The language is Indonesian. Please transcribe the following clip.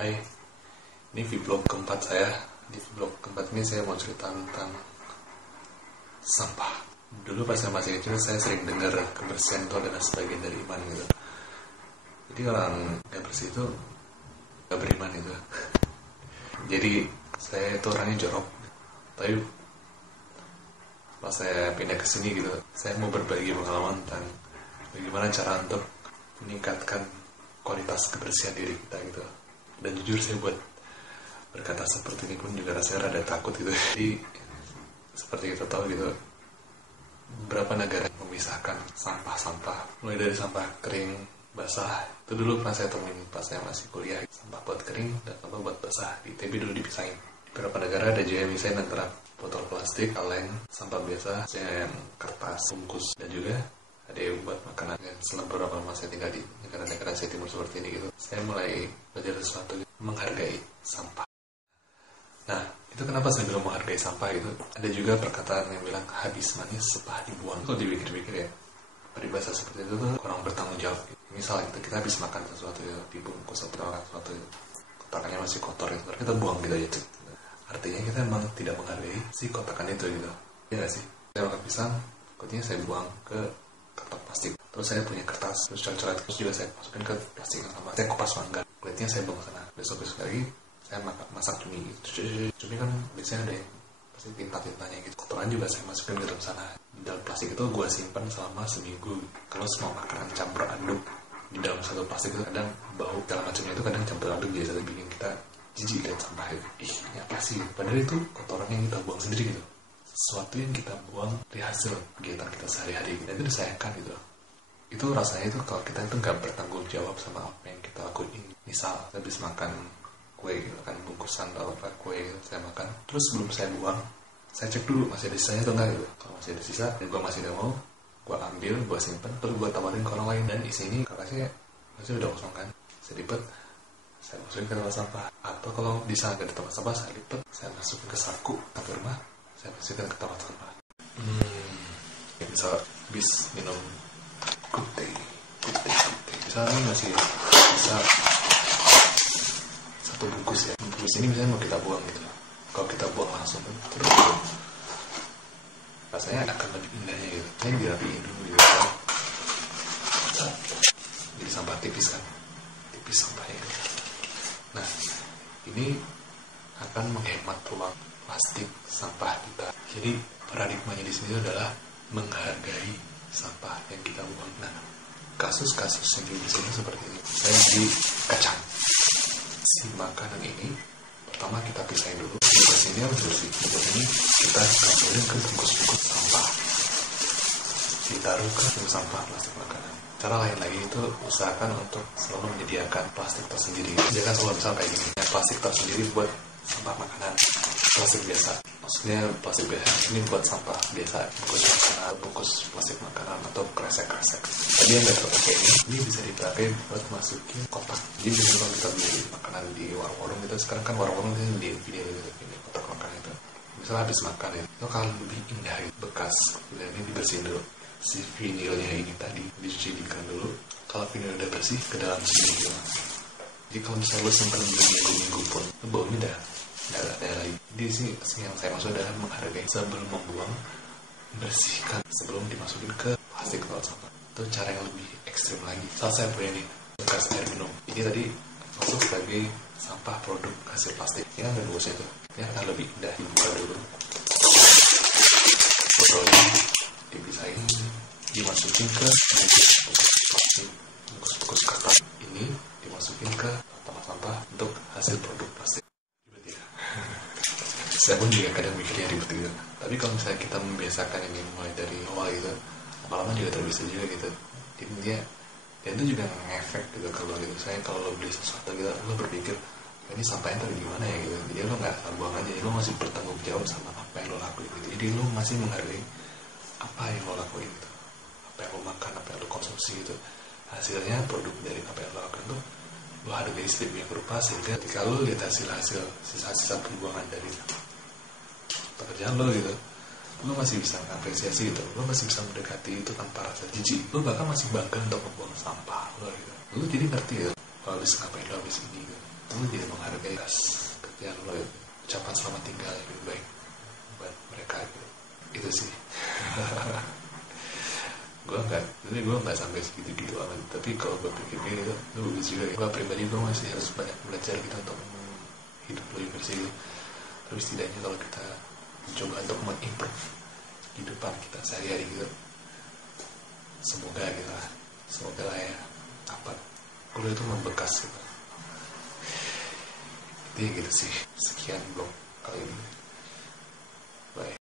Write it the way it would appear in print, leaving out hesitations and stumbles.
Hai, ini vlog keempat saya. Di vlog keempat ini saya mau cerita tentang sampah. Dulu pas saya masih kecil, saya sering dengar kebersihan itu adalah sebagian dari iman gitu. Jadi orang gak bersih itu gak beriman gitu. Jadi saya itu orangnya jorok. Tapi pas saya pindah ke sini gitu, saya mau berbagi pengalaman tentang bagaimana cara untuk meningkatkan kualitas kebersihan diri kita gitu. Dan jujur saya buat berkata seperti ini pun juga rasanya rada takut gitu. Jadi seperti kita tahu gitu, beberapa negara memisahkan sampah-sampah, mulai dari sampah kering, basah. Itu dulu pernah saya temuin pas saya masih kuliah, sampah buat kering dan sampah buat basah. Di ITB dulu dipisahin. Di beberapa negara ada juga yang misahin antara botol plastik, kaleng, sampah biasa, yang kertas, bungkus, dan juga ada yang buat makanan. Dan selama beberapa lama saya tinggal di negara-negara Asia Timur seperti ini gitu, saya mulai belajar sesuatu gitu, menghargai sampah. Nah, itu kenapa saya bilang menghargai sampah gitu. Ada juga perkataan yang bilang habis manis sepah dibuang. Kalau dipikir-pikir ya, peribahasa seperti itu tuh kurang bertanggung jawab gitu. Misal kita habis makan sesuatu ya, dibungkus atau makan sesuatu itu, kotakannya masih kotor itu, kita buang gitu aja gitu. Artinya kita memang tidak menghargai si kotakan itu gitu. Ya gak sih? Saya makan pisang, kulitnya saya buang ke kantong plastik. Terus saya punya kertas, terus coret-coret, terus juga saya masukin ke plastik yang sama. Saya kupas mangga, kulitnya saya buang ke sana. Besok-besok lagi saya masak cumi gitu. Cumi kan biasanya ada yang pasti tinta-tintanya gitu. Kotoran juga saya masukin ke dalam sana. Di dalam plastik itu gue simpan selama seminggu. Kalau semua makanan campur aduk di dalam satu plastik itu kadang bau segala macamnya itu kadang campur aduk jadi satu bikin kita jijik lihat sampah itu. Ini apa sih? Padahal itu kotoran yang kita buang sendiri gitu. Sesuatu yang kita buang dari hasil kegiatan kita sehari-hari dan itu disayangkan gitu. Itu rasanya itu kalau kita itu nggak bertanggung jawab sama apa yang kita lakuin. Misal habis makan kue gitu kan, bungkusan atau apa kue gitu saya makan, terus sebelum saya buang saya cek dulu masih ada sisanya atau enggak gitu. Kalau masih ada sisa dan gue masih gak mau, gue ambil, gue simpen, terus gue tawarin ke orang lain. Dan di sini kakaknya masih udah kosong kan, saya lipet, saya masukin ke tempat sampah. Atau kalau di sana gak ada tempat sampah, saya lipet, saya masukin ke saku sampai rumah, saya masukin ke tempat sampah. Misal habis minum good day, misalnya ini masih bisa satu bungkus ya, bungkus ini misalnya mau kita buang gitu. Kalau kita buang langsung terus rasanya akan lebih indahnya gitu. Ini dirapiin dulu gitu kan. Jadi sampah tipis kan, tipis sampahnya gitu. Nah, ini akan menghemat ruang plastik sampah kita. Jadi paradigmanya di sini adalah menghargai sampah yang kita buang. Nah, kasus-kasus yang di sini seperti ini. Saya di kacang. Si makanan ini pertama kita pisahin dulu. Bungkus ini harus bersih. Bungkus ini kita campurin ke bungkus-bungkus sampah. Ditaruh ke bungkus sampah plastik makanan. Cara lain lagi itu usahakan untuk selalu menyediakan plastik tersendiri. Jangan selalu misal kayak gini, plastik tersendiri buat sampah makanan, plastik biasa. Maksudnya plastik biasa ini buat sampah biasa, bungkus plastik makanan atau kresek-kresek. Tadi yang nggak terpakai ini bisa dipakai buat masukin kotak. Jadi biasanya kalau kita beli makanan di warung-warung itu, sekarang kan warung-warung itu beli video gitu, ini kotak makanan itu. Misalnya habis makan ya, itu kalau lebih indah bekas, kemudian ini dibersihin dulu. Si vinilnya ini tadi dicucikan dulu. Kalau vinil udah bersih, ke dalam sini gitu. Jadi kalau misalnya lo simpan minggu-minggu pun, lo baunya udah nggak ada lagi. Jadi sih yang saya maksud adalah menghargai sebelum membuang, bersihkan sebelum dimasukin ke plastik atau sampah. Itu cara yang lebih ekstrim lagi. Saat saya punya nih bekas air minum, ini tadi masuk sebagai sampah produk hasil plastik. Ini kan ada bungkusnya tuh, ini akan lebih indah. Dibuka dulu botolnya, dipisahin, dimasukin ke bungkus kertas ini, dimasukin ke tempat sampah untuk hasil produk plastik. Ribet ya. Saya pun juga kadang mikirnya ribet gitu. Tapi kalau misalnya kita membiasakan ini mulai dari awal gitu, lama-lama juga terbiasa juga gitu. Jadi dia dan itu juga ngefek gitu kalau gitu. Saya kalau lo beli sesuatu gitu, lo berpikir ini sampahnya tadi gimana ya gitu. Jadi lo nggak buang aja, lo masih bertanggung jawab sama apa yang lo lakuin gitu. Jadi lo masih menghargai apa yang lo lakuin gitu, apa yang lo makan, apa yang lo konsumsi gitu. Hasilnya produk dari apa yang lo lakukan tuh lo hargai sedemikian rupa sehingga ketika lo lihat hasil-hasil sisa-sisa pembuangan dari pekerjaan lo gitu, lo masih bisa mengapresiasi gitu, lo masih bisa mendekati itu tanpa rasa jijik, lo bahkan masih bangga untuk membuang sampah lo gitu. Lo jadi ngerti gitu, lo habis ngapain, lo habis ini gitu. lu jadi menghargai ketika lo ucapan selamat tinggal yang lebih baik buat mereka gitu. Itu sih. gue nggak sampai segitu amat, tapi kalau gue pikir itu bagus juga ya. Gue pribadi gue masih harus banyak belajar gitu untuk hidup lebih bersih gitu. Tapi setidaknya kalau kita coba untuk mengimprove kehidupan kita sehari-hari gitu, semoga lah ya apa kuliah itu membekas gitu. Jadi gitu sih, sekian blog kali ini.